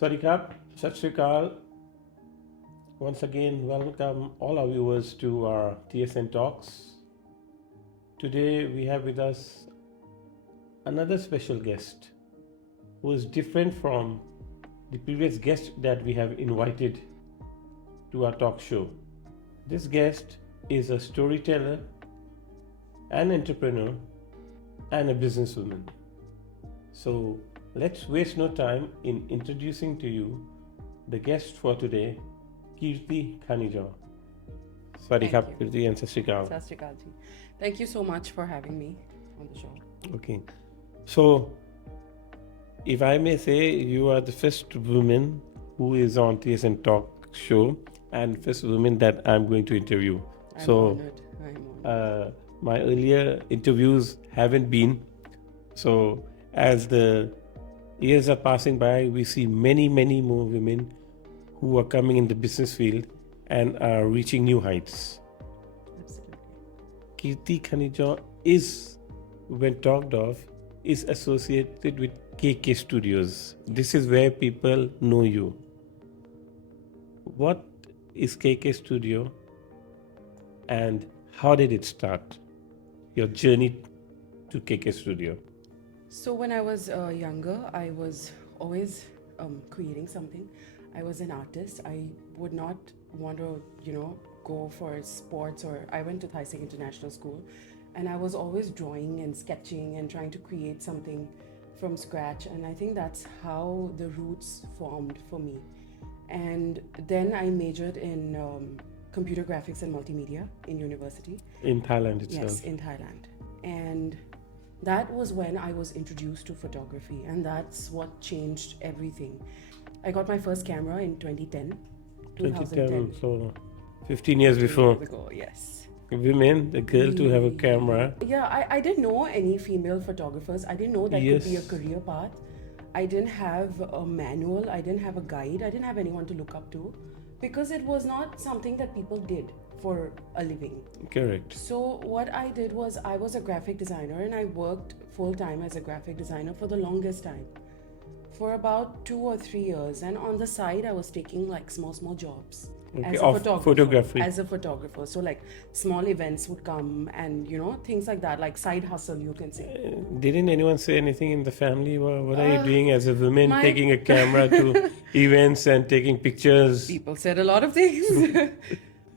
Swadikap, Sat Sri Akal. Once again, welcome all our viewers to our TSN Talks. Today we have with us another special guest who is different from the previous guest that we have invited to our talk show. This guest is a storyteller, an entrepreneur, and a businesswoman. So let's waste no time in introducing to you the guest for today, Kirty Khanijou. Swadikap, Kirty, and Sat Sri Akal. Sat Sri Akal ji. Thank you so much for having me on the show. Okay. So, if I may say, you are the first woman who is on TSN Talk show and first woman that I'm going to interview. I'm honored. My earlier interviews haven't been. So, as the years are passing by, we see many more women who are coming in the business field and are reaching new heights. Absolutely. Kirty Khanijou is, when talked of, is associated with KK Studios. This is where people know you. What is KK Studio and how did it start? Your journey to KK Studio. So when I was younger, I was always creating something. I was an artist. I would not want to, go for sports, or I went to Thai Sing International School, and I was always drawing and sketching and trying to create something from scratch. And I think that's how the roots formed for me. And then I majored in computer graphics and multimedia in university. In Thailand itself? Yes, in Thailand. And that was when I was introduced to photography, and that's what changed everything. I got my first camera in 2010. So 15 years before. Ago, yes. Women, the girl to have a camera. Yeah, I didn't know any female photographers. I didn't know that could be a career path. I didn't have a manual. I didn't have a guide. I didn't have anyone to look up to, because it was not something that people did for a living. Correct. So what I did was, I was a graphic designer, and I worked full-time as a graphic designer for the longest time, for about 2 or 3 years. And on the side, I was taking like small jobs. Okay. As a photography. As a photographer. So like small events would come, and things like that, like side hustle, you can say. Didn't anyone say anything in the family? What are you doing as a woman, taking a camera to events and taking pictures? People said a lot of things.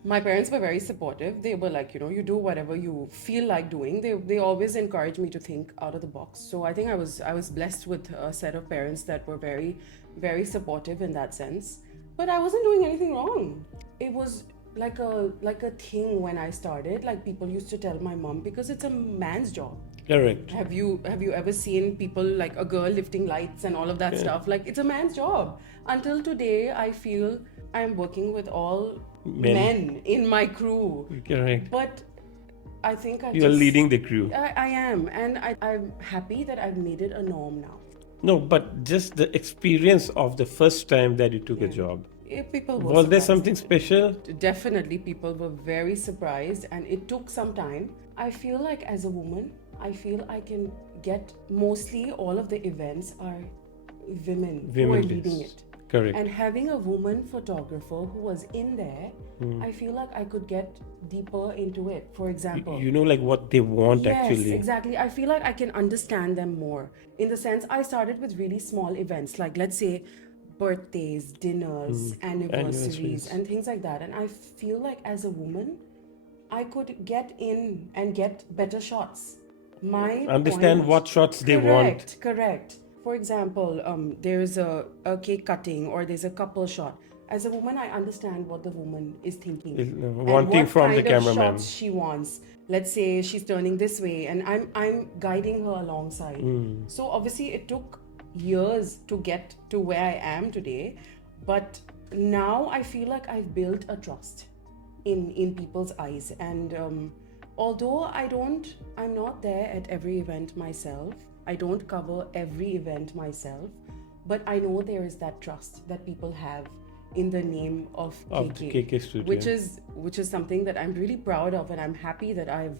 My parents were very supportive. They were like, you do whatever you feel like doing. They always encouraged me to think out of the box. So I think I was blessed with a set of parents that were very, very supportive in that sense. But I wasn't doing anything wrong. It was like a thing when I started. Like, people used to tell my mom, because it's a man's job. Correct. Have you ever seen people, like a girl lifting lights and all of that stuff? Like, it's a man's job. Until today, I feel I'm working with all men in my crew. Correct. But I think you're leading the crew. I am, and I'm happy that I've made it a norm now. No, but just the experience of the first time that you took a job. People were Was there surprised. something special? Definitely, people were very surprised, and it took some time. I feel like as a woman, I feel I can get, mostly all of the events are women who are leading it. Correct. And having a woman photographer who was in there, I feel like I could get deeper into it. For example, like what they want actually. Yes, exactly. I feel like I can understand them more. In the sense, I started with really small events, like, let's say, birthdays, dinners, anniversaries, and things like that. And I feel like as a woman, I could get in and get better shots. Understand what shots they want. Correct. For example, there's a cake cutting, or there's a couple shot. As a woman, I understand what the woman is thinking, wanting from the cameraman. Shots she wants. Let's say she's turning this way, and I'm guiding her alongside. So obviously, it took years to get to where I am today, but now I feel like I've built a trust in people's eyes. And although I'm not there at every event myself. I don't cover every event myself, but I know there is that trust that people have in the name of KK Studio, which is something that I'm really proud of, and I'm happy that I've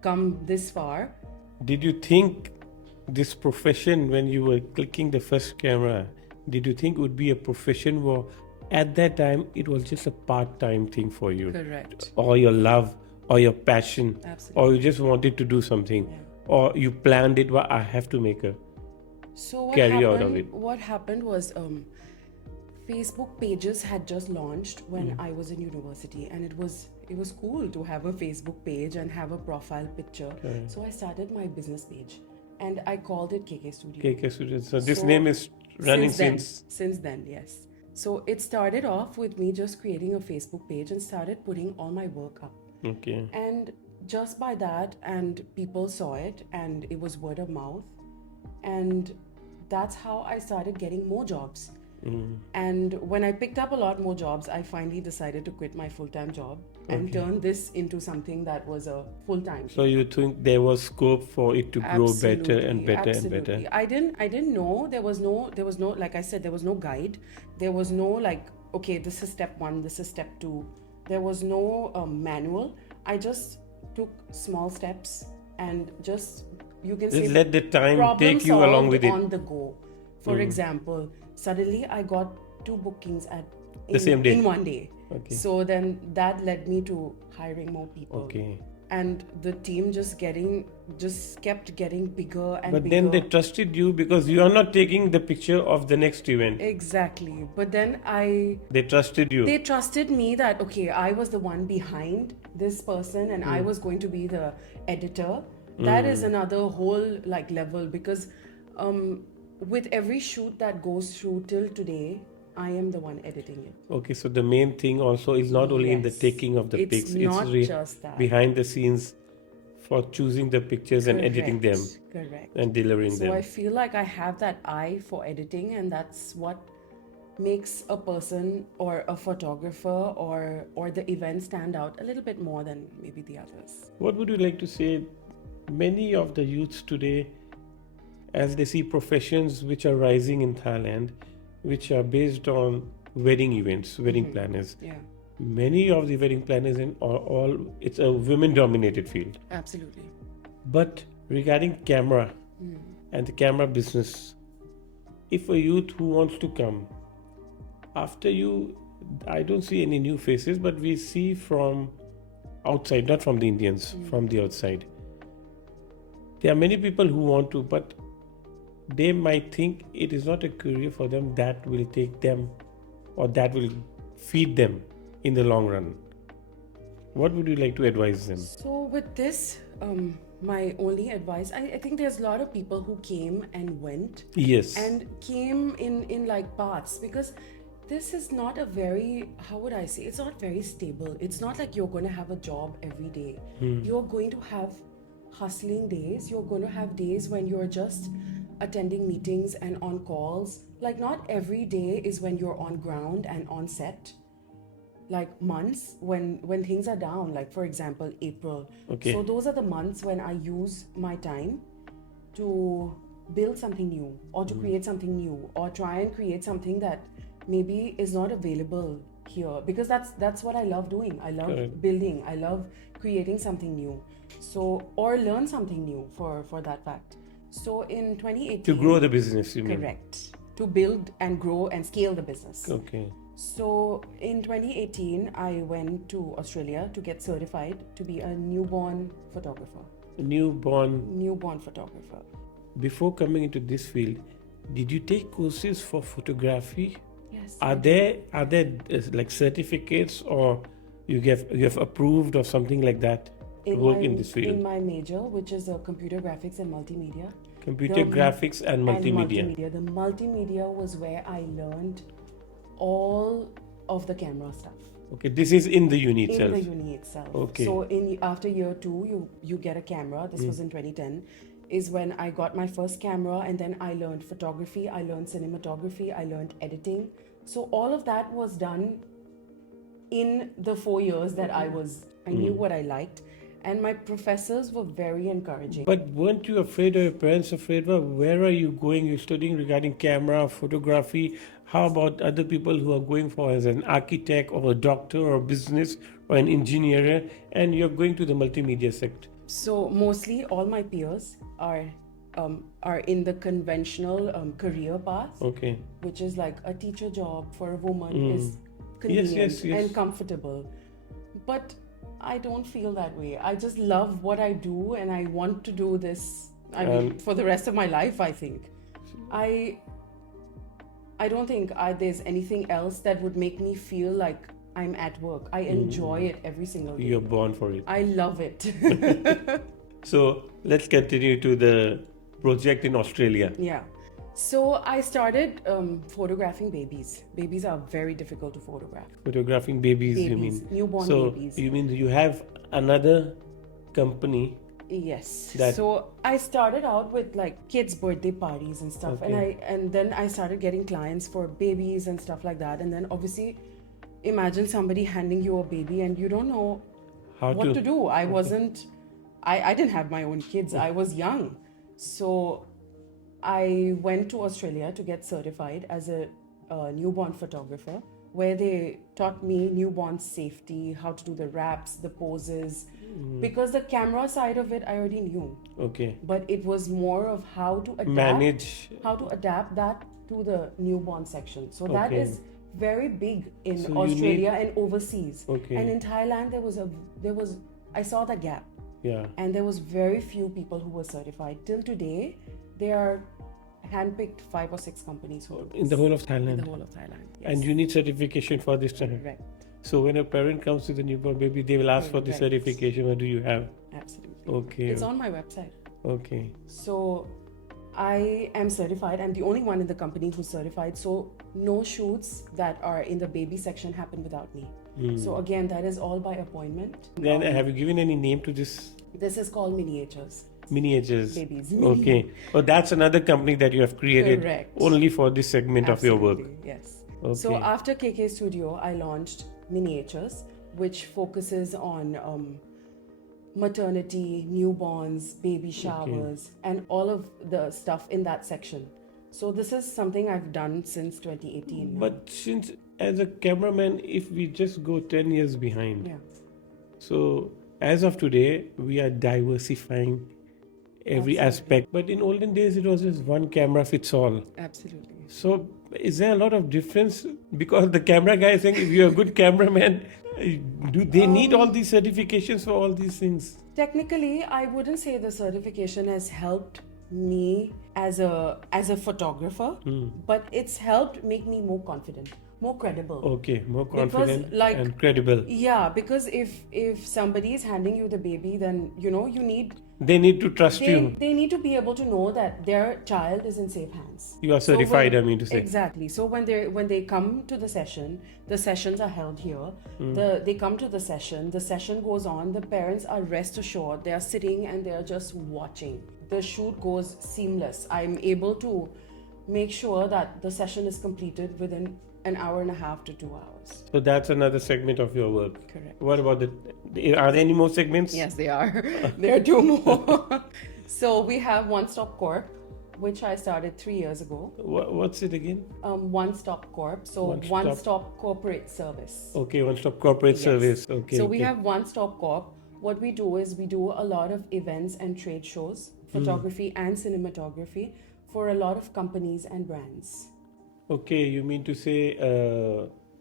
come this far. Did you think this profession, when you were clicking the first camera, did you think would be a profession where at that time it was just a part-time thing for you? Correct. Or your love or your passion? Absolutely. Or you just wanted to do something? Yeah. Or you planned it, well, I have to make a So carry out of it? what happened was Facebook pages had just launched when I was in university, and it was cool to have a Facebook page and have a profile picture. So I started my business page and I called it KK Studio. KK Studio. So this So, name is running since then, yes. So it started off with me just creating a Facebook page and started putting all my work up. Okay. And just by that, and people saw it, and it was word of mouth, and that's how I started getting more jobs. And when I picked up a lot more jobs, I finally decided to quit my full-time job and turn this into something that was a full-time. So you think there was scope for it to grow better and better and better? I didn't know. There was no, like I said, there was no guide. There was no like, okay, this is step 1, this is step 2. There was no manual. I just took small steps and just, you can say, let the time problem take you along with it. on the go. For example, suddenly I got 2 bookings The same day? in one day. Okay. So then that led me to hiring more people. Okay. And the team just kept getting bigger and But bigger. then they trusted you because you are not taking the picture of the next event. Exactly. But then They trusted you. they trusted me that, okay, I was the one behind this person and I was going to be the editor. That is another whole like level, because with every shoot that goes through till today, I am the one editing it. Okay, so the main thing also is not only in the Yes. taking of the It's pics, not just that. behind the scenes for choosing the pictures and editing them Correct. and delivering So them. I feel like I have that eye for editing, and that's what makes a person or a photographer or the event stand out a little bit more than maybe the others. What would you like to say? Many of the youths today, as they see professions which are rising in Thailand, which are based on wedding events, wedding planners. Yeah, Many of the wedding planners are all, it's a women-dominated field. absolutely. But regarding camera and the camera business, if a youth who wants to come, after you, I don't see any new faces, but we see from outside, not from the Indians, from the outside. There are many people who want to, but they might think it is not a career for them that will take them or that will feed them in the long run. What would you like to advise them? So with this, my only advice, I think there's a lot of people who came and went. Yes. And came in like paths, because this is not a very, how would I say, it's not very stable. It's not like you're going to have a job every day. You're going to have hustling days. You're going to have days when you're just attending meetings and on calls. Like, not every day is when you're on ground and on set. Like months when things are down, like for example April. Okay. So those are the months when I use my time to build something new, or to create something new, or try and create something that maybe is not available here, because that's what I love doing. I love Correct. building, I love creating something new, so, or learn something new for that fact. So in 2018, To grow the business, you mean? correct, to build and grow and scale the business. Okay. So in 2018, I went to Australia to get certified to be a newborn photographer. Newborn. Photographer. Before coming into this field, did you take courses for photography? Yes. Are there like certificates, or you have approved or something like that to work in this field? In my major, which is computer graphics and multimedia. Computer graphics and multimedia. The multimedia was where I learned all of the camera stuff. Okay, this is in the uni itself. In the uni itself. Okay. So after year 2, you get a camera. This was in 2010. Is when I got my first camera, and then I learned photography, I learned cinematography, I learned editing. So all of that was done in the 4 years that I knew what I liked, and my professors were very encouraging. But weren't you afraid, or your parents afraid? Well, where are you going? You're studying regarding camera, photography. How about other people who are going for as an architect or a doctor or business or an engineer, and you're going to the multimedia sector? So mostly all my peers are are in the conventional career path, Okay. which is like a teacher job for a woman is Yes, convenient yes. and comfortable. But I don't feel that way. I just love what I do and I want to do this, I mean, for the rest of my life, I think. I don't think there's anything else that would make me feel like I'm at work. I enjoy it every single day. You're born for it. I love it. So let's continue to the project in Australia. Yeah. So I started photographing babies. Babies are very difficult to photograph. Photographing babies, you mean? Newborn so babies. You mean you have another company? Yes. So I started out with like kids' birthday parties and stuff, and then I started getting clients for babies and stuff like that. And then obviously, imagine somebody handing you a baby and you don't know what to do. I wasn't. I didn't have my own kids. I was young, so I went to Australia to get certified as a newborn photographer, where they taught me newborn safety, how to do the wraps, the poses, because the camera side of it I already knew. Okay. But it was more of how to adapt that to the newborn section. So that is very big in Australia and overseas. Okay. And in Thailand I saw the gap. Yeah. And there was very few people who were certified. Till today, there are handpicked 5 or 6 companies who in the whole of Thailand. In the whole of Thailand. Yes. And you need certification for this time. Correct. So when a parent comes with a newborn baby, they will ask for the certification. What do you have? Absolutely. Okay. It's on my website. Okay. So I am certified. I'm the only one in the company who's certified. So no shoots that are in the baby section happen without me. So again, that is all by appointment. Then have you given any name to this? This is called Miniatures. Miniatures. Babies. Okay. Oh, that's another company that you have created. Correct. Only for this segment of your work. Yes. Okay. So after KK Studio, I launched Miniatures, which focuses on maternity, newborns, baby showers, and all of the stuff in that section. So this is something I've done since 2018. But since as a cameraman, if we just go 10 years behind, so as of today, we are diversifying every aspect. But in olden days, it was just one camera fits all. Absolutely. So is there a lot of difference? Because the camera guy is saying, if you're a good cameraman, do they need all these certifications for all these things? Technically, I wouldn't say the certification has helped me as a photographer, but it's helped make me more confident, more credible. Okay, more confident because, and credible. Yeah, because if somebody is handing you the baby, then you need they need to trust you. They need to be able to know that their child is in safe hands. You are certified, I mean to say. Exactly. So when they come to the sessions are held here. They come to the session goes on. The parents are rest assured. They are sitting and they are just watching. The shoot goes seamless. I'm able to make sure that the session is completed within an hour and a half to 2 hours. So that's another segment of your work. Correct. What about are there any more segments? Yes, they are. There are 2 more. So we have One Stop Corp, which I started 3 years ago. What's it again? One Stop Corp. So One Stop Corporate Service. Okay, One Stop Corporate Service. Okay. So we have One Stop Corp. What we do is we do a lot of events and trade shows, photography and cinematography for a lot of companies and brands. Okay, you mean to say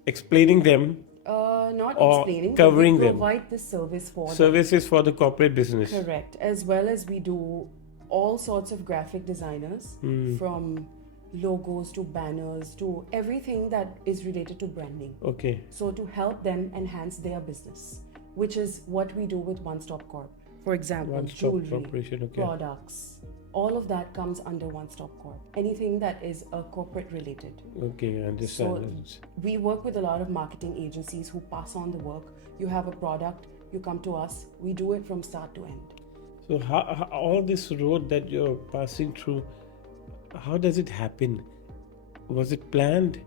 explaining them? Not or explaining, covering but we them. provide this service for them. Services for the corporate business. Correct. As well as we do all sorts of graphic designers, from logos to banners to everything that is related to branding. Okay. So to help them enhance their business, which is what we do with One Stop Corp. For example, jewelry, products, all of that comes under One Stop Corp. Anything that is corporate related. Okay, I understand. So we work with a lot of marketing agencies who pass on the work. You have a product, you come to us, we do it from start to end. So how all this road that you're passing through, how does it happen? Was it planned?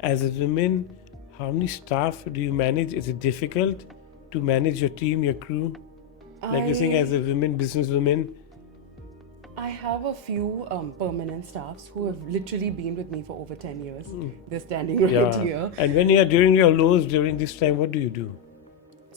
As a woman, how many staff do you manage? Is it difficult to manage your team, your crew? Like you're saying, as a woman, businesswoman. I have a few permanent staffs who have literally been with me for over 10 years. They're standing right here. And when you are during your lows during this time, what do you do?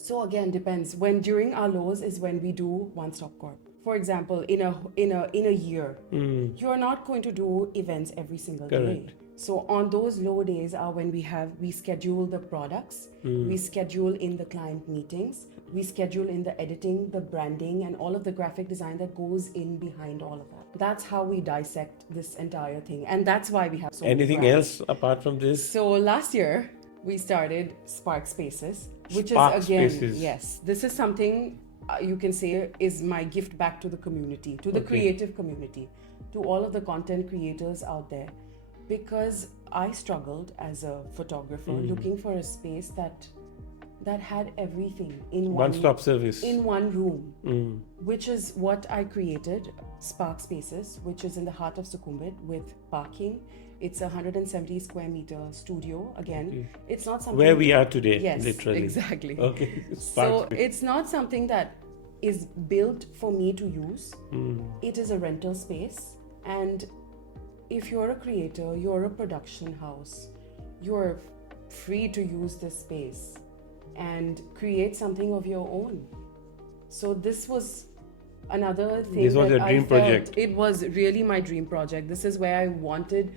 So again, depends. When during our lows is when we do one-stop corp. For example, in a year, you're not going to do events every single Correct. day. So on those low days are when we schedule the products, we schedule in the client meetings, we schedule in the editing, the branding, and all of the graphic design that goes in behind all of that. That's how we dissect this entire thing, and that's why we have so many Anything brands. else apart from this? So last year we started Spark Spaces, which Spark is again, Spaces. yes, this is something you can say is my gift back to the community, to the Okay. creative community, to all of the content creators out there, because I struggled as a photographer looking for a space that had everything in One-stop service. in one room, which is what I created, Spark Spaces, which is in the heart of Sukhumvit with parking. It's a 170 square meter studio. Again, it's not something Where we are today, Yes, literally. exactly. Okay. So Spark Space. it's not something that is built for me to use. It is a rental space, and if you're a creator, you're a production house, you're free to use this space and create something of your own. So this was another thing. This was that your dream I felt project. It was really my dream project. This is where I wanted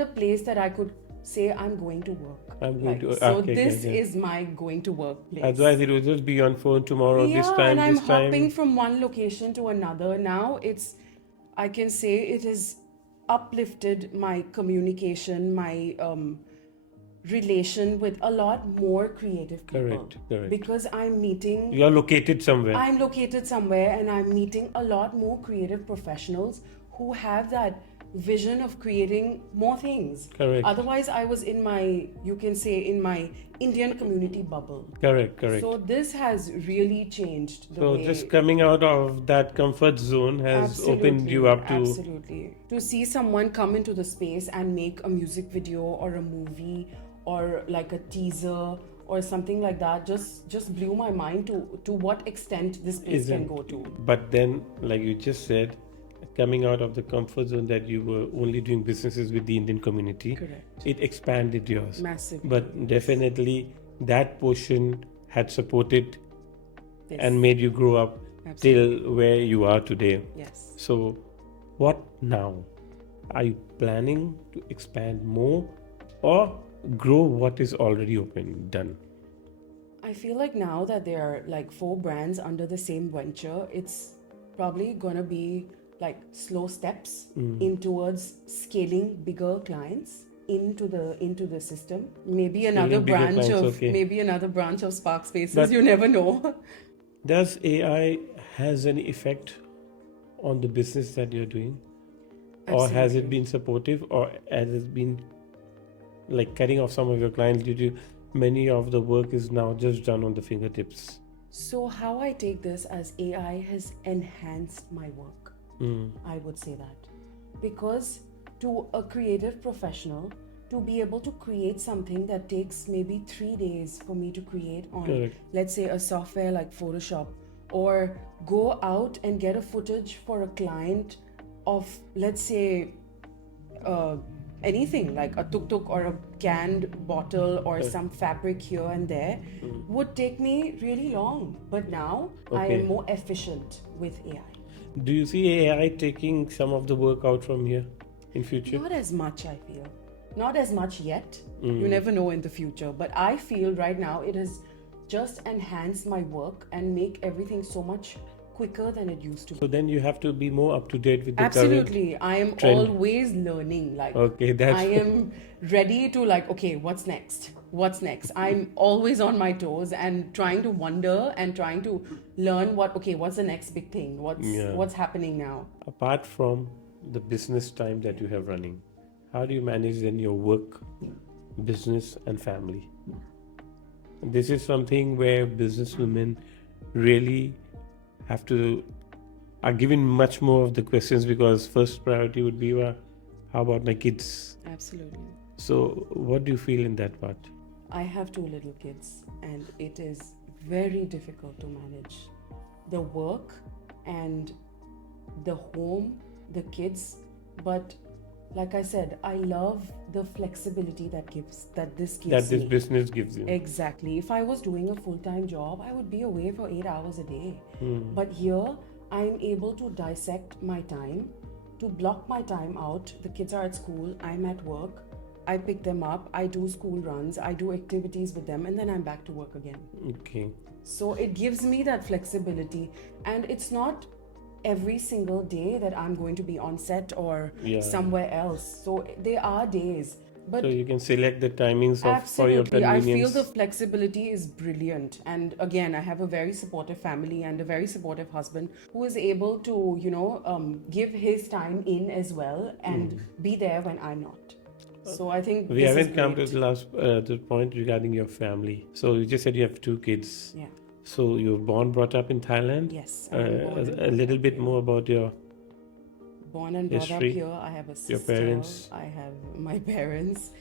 a place that I could say I'm going to work. I'm going to- So okay, this okay. is my going to work place. Otherwise, it will just be on phone tomorrow, this time, and I'm this time. hopping from one location to another. Now I can say it has uplifted my communication, my relation with a lot more creative people. Correct. Because I'm meeting, You are located somewhere. I'm located somewhere and I'm meeting a lot more creative professionals who have that vision of creating more things. Correct. Otherwise, I was in my, you can say, in my Indian community bubble. Correct. So this has really changed the So way. just coming out of that comfort zone has opened you up to... Absolutely. To see someone come into the space and make a music video or a movie or like a teaser or something like that just blew my mind to what extent this place can go to. But then, like you just said, coming out of the comfort zone that you were only doing businesses with the Indian community, Correct. it expanded yours. Massively. But definitely that portion had supported Yes. and made you grow up Absolutely. till where you are today. Yes. So, what now? Are you planning to expand more or grow what is already done? I feel like now that there are like 4 brands under the same venture, it's probably gonna be like slow steps in towards scaling bigger clients into the system. Maybe another bigger branch clients, of okay. maybe another branch of Spark Spaces. But- You never know. Does AI has any effect on the business that you're doing? Or has it Absolutely. been supportive, or has it been like cutting off some of your clients due to many of the work is now just done on the fingertips? So how I take this as AI has enhanced my work. I would say that. Because to a creative professional, to be able to create something that takes maybe 3 days for me to create on, Correct. let's say, a software like Photoshop, or go out and get a footage for a client of, let's say, anything like a tuk-tuk or a canned bottle or some fabric here and there, would take me really long. But now I Okay. am more efficient with AI. Do you see AI taking some of the work out from here in future? Not as much, I feel. Not as much yet. You never know in the future. But I feel right now it has just enhanced my work and make everything so much quicker than it used to be. So then you have to be more up to date with the Absolutely. I am trend. always learning. Like, Okay, that's I am ready to like, okay, what's next? What's next? I'm always on my toes and trying to wonder and trying to learn what's the next big thing? What's happening now? Apart from the business time that you have running, how do you manage then your work, business and family? This is something where businesswomen really are given much more of the questions, because first priority would be, how about my kids? Absolutely. So what do you feel in that part? I have 2 little kids and it is very difficult to manage the work and the home, the kids, but like I said, I love the flexibility that this gives That this me. business gives you. Exactly. If I was doing a full-time job, I would be away for 8 hours a day. But here, I'm able to dissect my time, to block my time out. The kids are at school, I'm at work. I pick them up, I do school runs, I do activities with them, and then I'm back to work again. Okay. So it gives me that flexibility. And it's not every single day that I'm going to be on set or Yeah. somewhere else. So there are days. But So you can select the timings for your absolutely, I feel convenience. the flexibility is brilliant. And again, I have a very supportive family and a very supportive husband who is able to, give his time in as well and be there when I'm not. So I think We this is haven't come to great. the last the point regarding your family. So you just said you have 2 kids. Yeah. So you were born, brought up in Thailand. Yes, I've been born and A brought little up bit here. more about your Born and brought up history, here. I have a sister. your parents. I have my parents.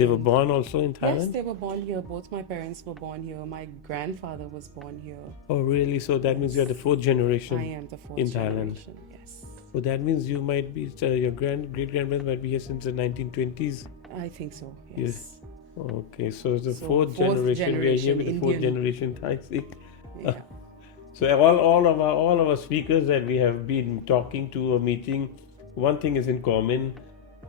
They were And born also in yes, Thailand. they were born here. Both my parents were born here. My grandfather was born here. Oh, really? So that means you are the 4th generation. I am the fourth in Thailand. generation. Yes. So that means you might be your great grandparents might be here since the 1920s. I think so. Yes. Okay, so the So, 4th fourth generation. We are here generation with the 4th Indian. generation Thai Sikh. Yeah. So all of our speakers that we have been talking to or meeting, one thing is in common.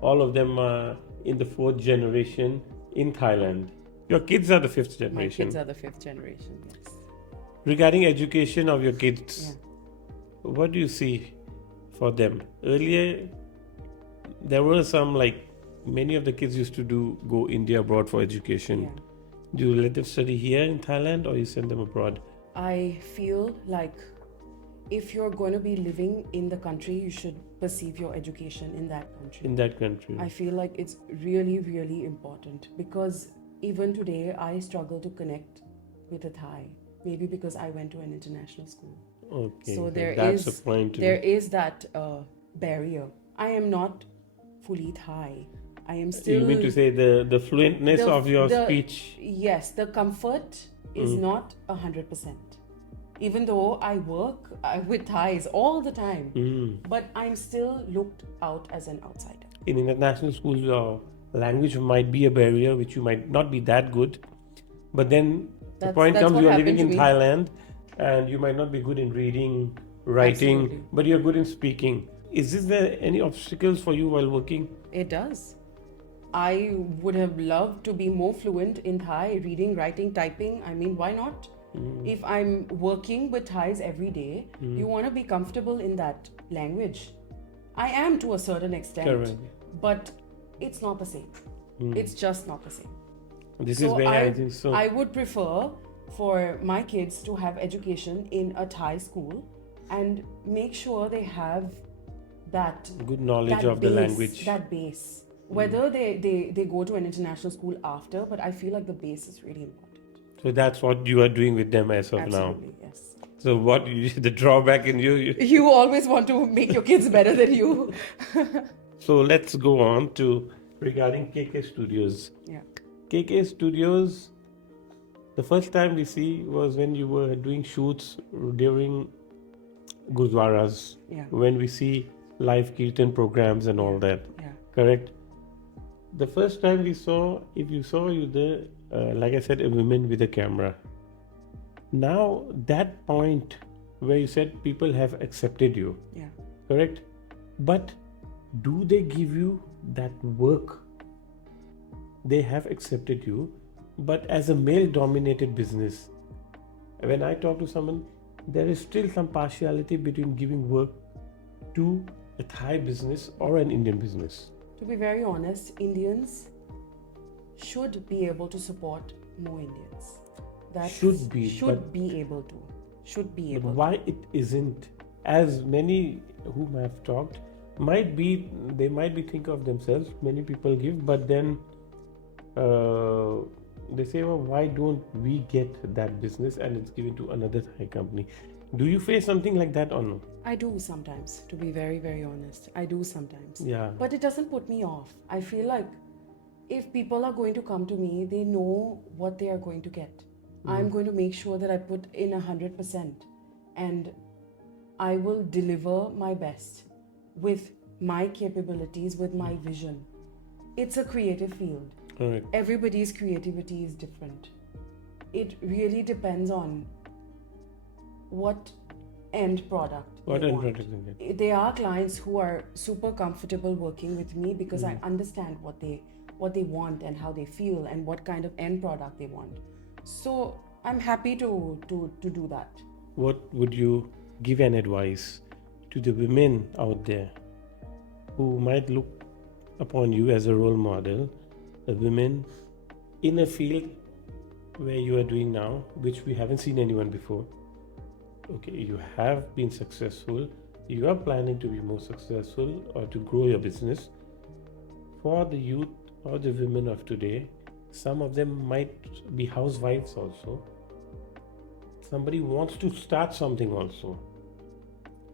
All of them are in the 4th generation in Thailand. Your kids are the 5th My generation. kids are the 5th generation. Yes. Regarding education of your kids, Yeah. what do you see for them? Earlier, there were some many of the kids used to go India abroad for education. Yeah. Do you let them study here in Thailand or you send them abroad? I feel like if you're going to be living in the country, you should perceive your education in that country. In that country. I feel like it's really, really important because even today I struggle to connect with a Thai. Maybe because I went to an international school. Okay. So that's the point to there is that barrier. I am not fully Thai. I am still. You mean to say the fluentness of your speech? Yes, the comfort is not 100%. Even though I work with Thais all the time, but I'm still looked out as an outsider. In international schools, your language might be a barrier, which you might not be that good. But then the point that's comes, what you are happened living in to me. Thailand and you might not be good in reading, writing, Absolutely. but you're good in speaking. Is there any obstacles for you while working? It does. I would have loved to be more fluent in Thai, reading, writing, typing. I mean, why not? If I'm working with Thais every day, you want to be comfortable in that language. I am to a certain extent, Correct. but it's not the same. It's just not the same. This is where I think so. I would prefer for my kids to have education in a Thai school and make sure they have that Good knowledge that of the base, language. That base. Whether they go to an international school after, but I feel like the base is really important. So that's what you are doing with them as of Absolutely, now. yes. So the drawback in you. You always want to make your kids better than you. So let's go on to regarding KK Studios. Yeah. KK Studios, the first time we see was when you were doing shoots during Gurdwaras, Yeah. when we see live Kirtan programs and all that. Yeah. Correct? The first time we saw, if you saw you there, like I said, a woman with a camera. Now that point where you said people have accepted you, Yeah. correct? But do they give you that work? They have accepted you, but as a male-dominated business, when I talk to someone, there is still some partiality between giving work to a Thai business or an Indian business. To be very honest, Indians should be able to support more Indians. That Should be, should but- be able to. Should be But able to. why it isn't? As many whom I have talked, they might be think of themselves. Many people give, but then they say, well, why don't we get that business and it's given to another Thai company? Do you face something like that or no? I do sometimes, to be very, very honest. I do sometimes. Yeah. But it doesn't put me off. I feel like if people are going to come to me, they know what they are going to get. I'm going to make sure that I put in 100% and I will deliver my best with my capabilities with my vision. It's a creative field. Correct. Everybody's creativity is different. It really depends on what end product What they end want. product they get? There are clients who are super comfortable working with me because I understand what they want and how they feel and what kind of end product they want. So I'm happy to do that. What would you give an advice to the women out there who might look upon you as a role model, a women in a field where you are doing now, which we haven't seen anyone before? Okay, you have been successful, you are planning to be more successful or to grow your business. For the youth or the women of today, some of them might be housewives also. Somebody wants to start something also.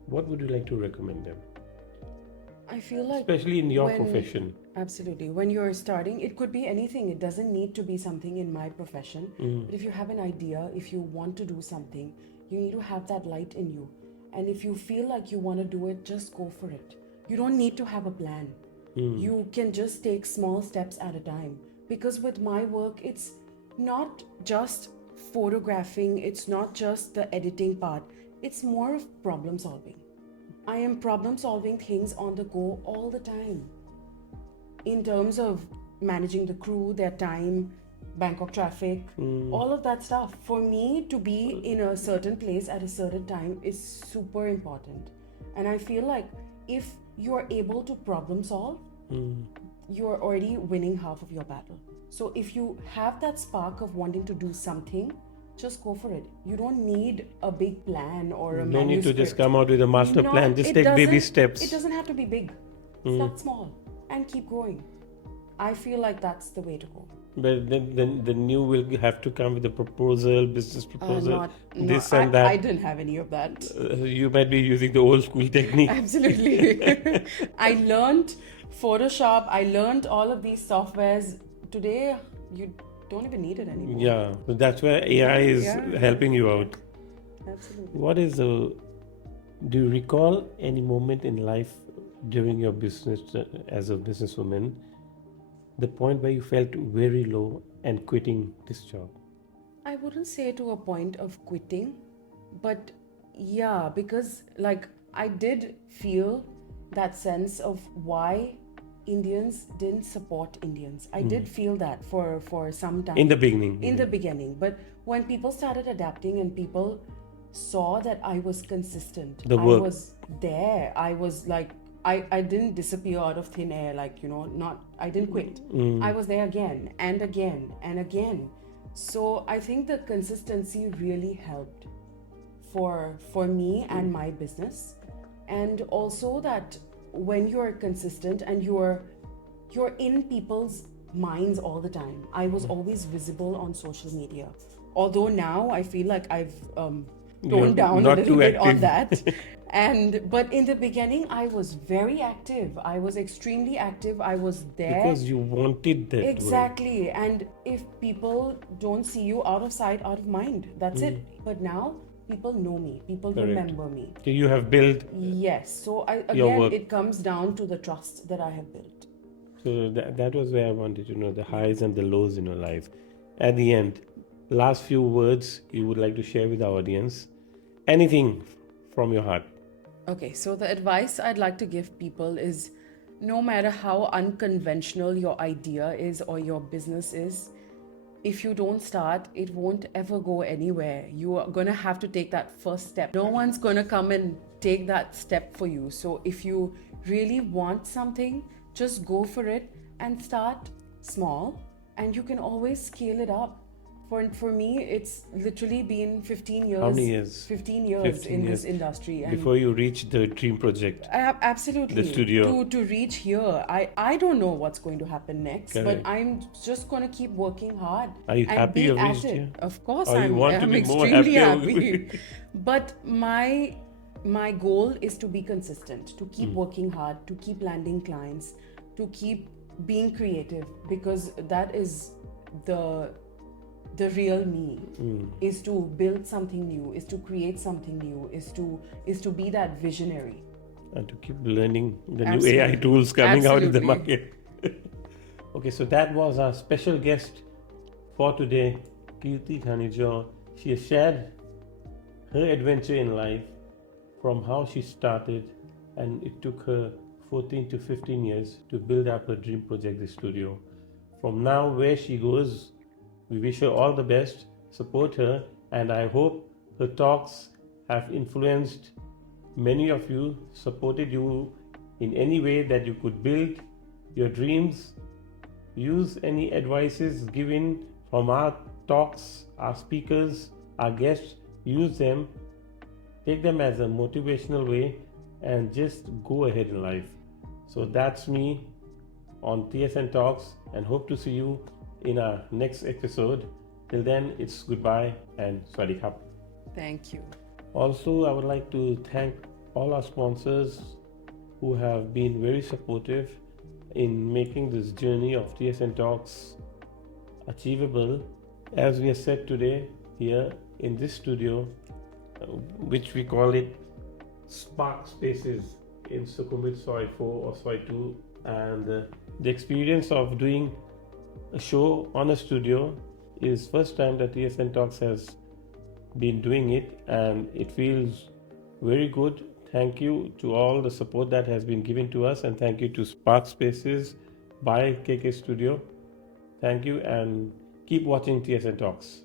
What would you like to recommend them? I feel like Especially in your when- profession. Absolutely. When you're starting, it could be anything. It doesn't need to be something in my profession. But if you have an idea, if you want to do something, you need to have that light in you. And if you feel like you want to do it, just go for it. You don't need to have a plan. You can just take small steps at a time. Because with my work, it's not just photographing, it's not just the editing part, it's more of problem solving. I am problem solving things on the go all the time. In terms of managing the crew, their time, Bangkok traffic, all of that stuff. For me to be in a certain place at a certain time is super important. And I feel like if you're able to problem solve, you're already winning half of your battle. So if you have that spark of wanting to do something, just go for it. You don't need a big plan or a No need to manuscript. just come out with a master plan. Just take baby steps. It doesn't have to be big. Start small and keep growing. I feel like that's the way to go. But then the new will have to come with a proposal, business proposal, this and that. I didn't have any of that. You might be using the old school technique. Absolutely. I learned Photoshop. I learned all of these softwares. Today, you don't even need it anymore. Yeah, so that's where AI is helping you out. Absolutely. What is do you recall any moment in life during your business as a businesswoman, the point where you felt very low and quitting this job? I wouldn't say to a point of quitting, but yeah, because like I did feel that sense of why Indians didn't support Indians. I did feel that for some time. In the beginning. In the beginning. But when people started adapting and people saw that I was consistent, The work. I was there. I was like, I didn't disappear out of thin air, like, I didn't quit. I was there again and again and again. So I think the consistency really helped for me and my business. And also that when you're consistent and you're in people's minds all the time. I was always visible on social media. Although now I feel like I've toned down a little bit on that. But in the beginning, I was very active. I was extremely active. I was there. Because you wanted that. Exactly. And if people don't see you, out of sight, out of mind. That's it. But now people know me. People remember me. So you have built. Yes. So Your work. it comes down to the trust that I have built. So that was where I wanted to know the highs and the lows in your life. At the end, last few words you would like to share with our audience. Anything from your heart. Okay, so the advice I'd like to give people is no matter how unconventional your idea is or your business is, if you don't start, it won't ever go anywhere. You are going to have to take that first step. No one's going to come and take that step for you. So if you really want something, just go for it and start small, and you can always scale it up. For me, it's literally been 15 years. How many years? 15 years in this industry. And before you reach the dream project. Absolutely. The studio. To reach here, I don't know what's going to happen next, Correct. but I'm just going to keep working hard. Are you and happy be you've at reached it. here? Of course, Or you I'm want to be more extremely happy? happy. But my goal is to be consistent, to keep working hard, to keep landing clients, to keep being creative, because that is the real me, is to build something new, is to create something new, is to be that visionary. and to keep learning the new Absolutely. AI tools coming out in the Absolutely. market. Okay, so that was our special guest for today, Kirty Khanijou. She has shared her adventure in life from how she started, and it took her 14 to 15 years to build up her dream project, the studio. From now, where she goes, we wish her all the best, support her, and I hope her talks have influenced many of you, supported you in any way that you could build your dreams. Use any advices given from our talks, our speakers, our guests, use them, take them as a motivational way, and just go ahead in life. So that's me on TSN Talks, and hope to see you in our next episode. Till then, it's goodbye and Swadee Khap. Thank you. Also, I would like to thank all our sponsors who have been very supportive in making this journey of TSN Talks achievable. As we have said today here in this studio, which we call it Spark Spaces in Sukhumvit Soy 4 or Soy 2, and the experience of doing a show on a studio is first time that TSN Talks has been doing it, and it feels very good. Thank you to all the support that has been given to us, and thank you to Spark Spaces by KK Studio. Thank you, and keep watching TSN Talks.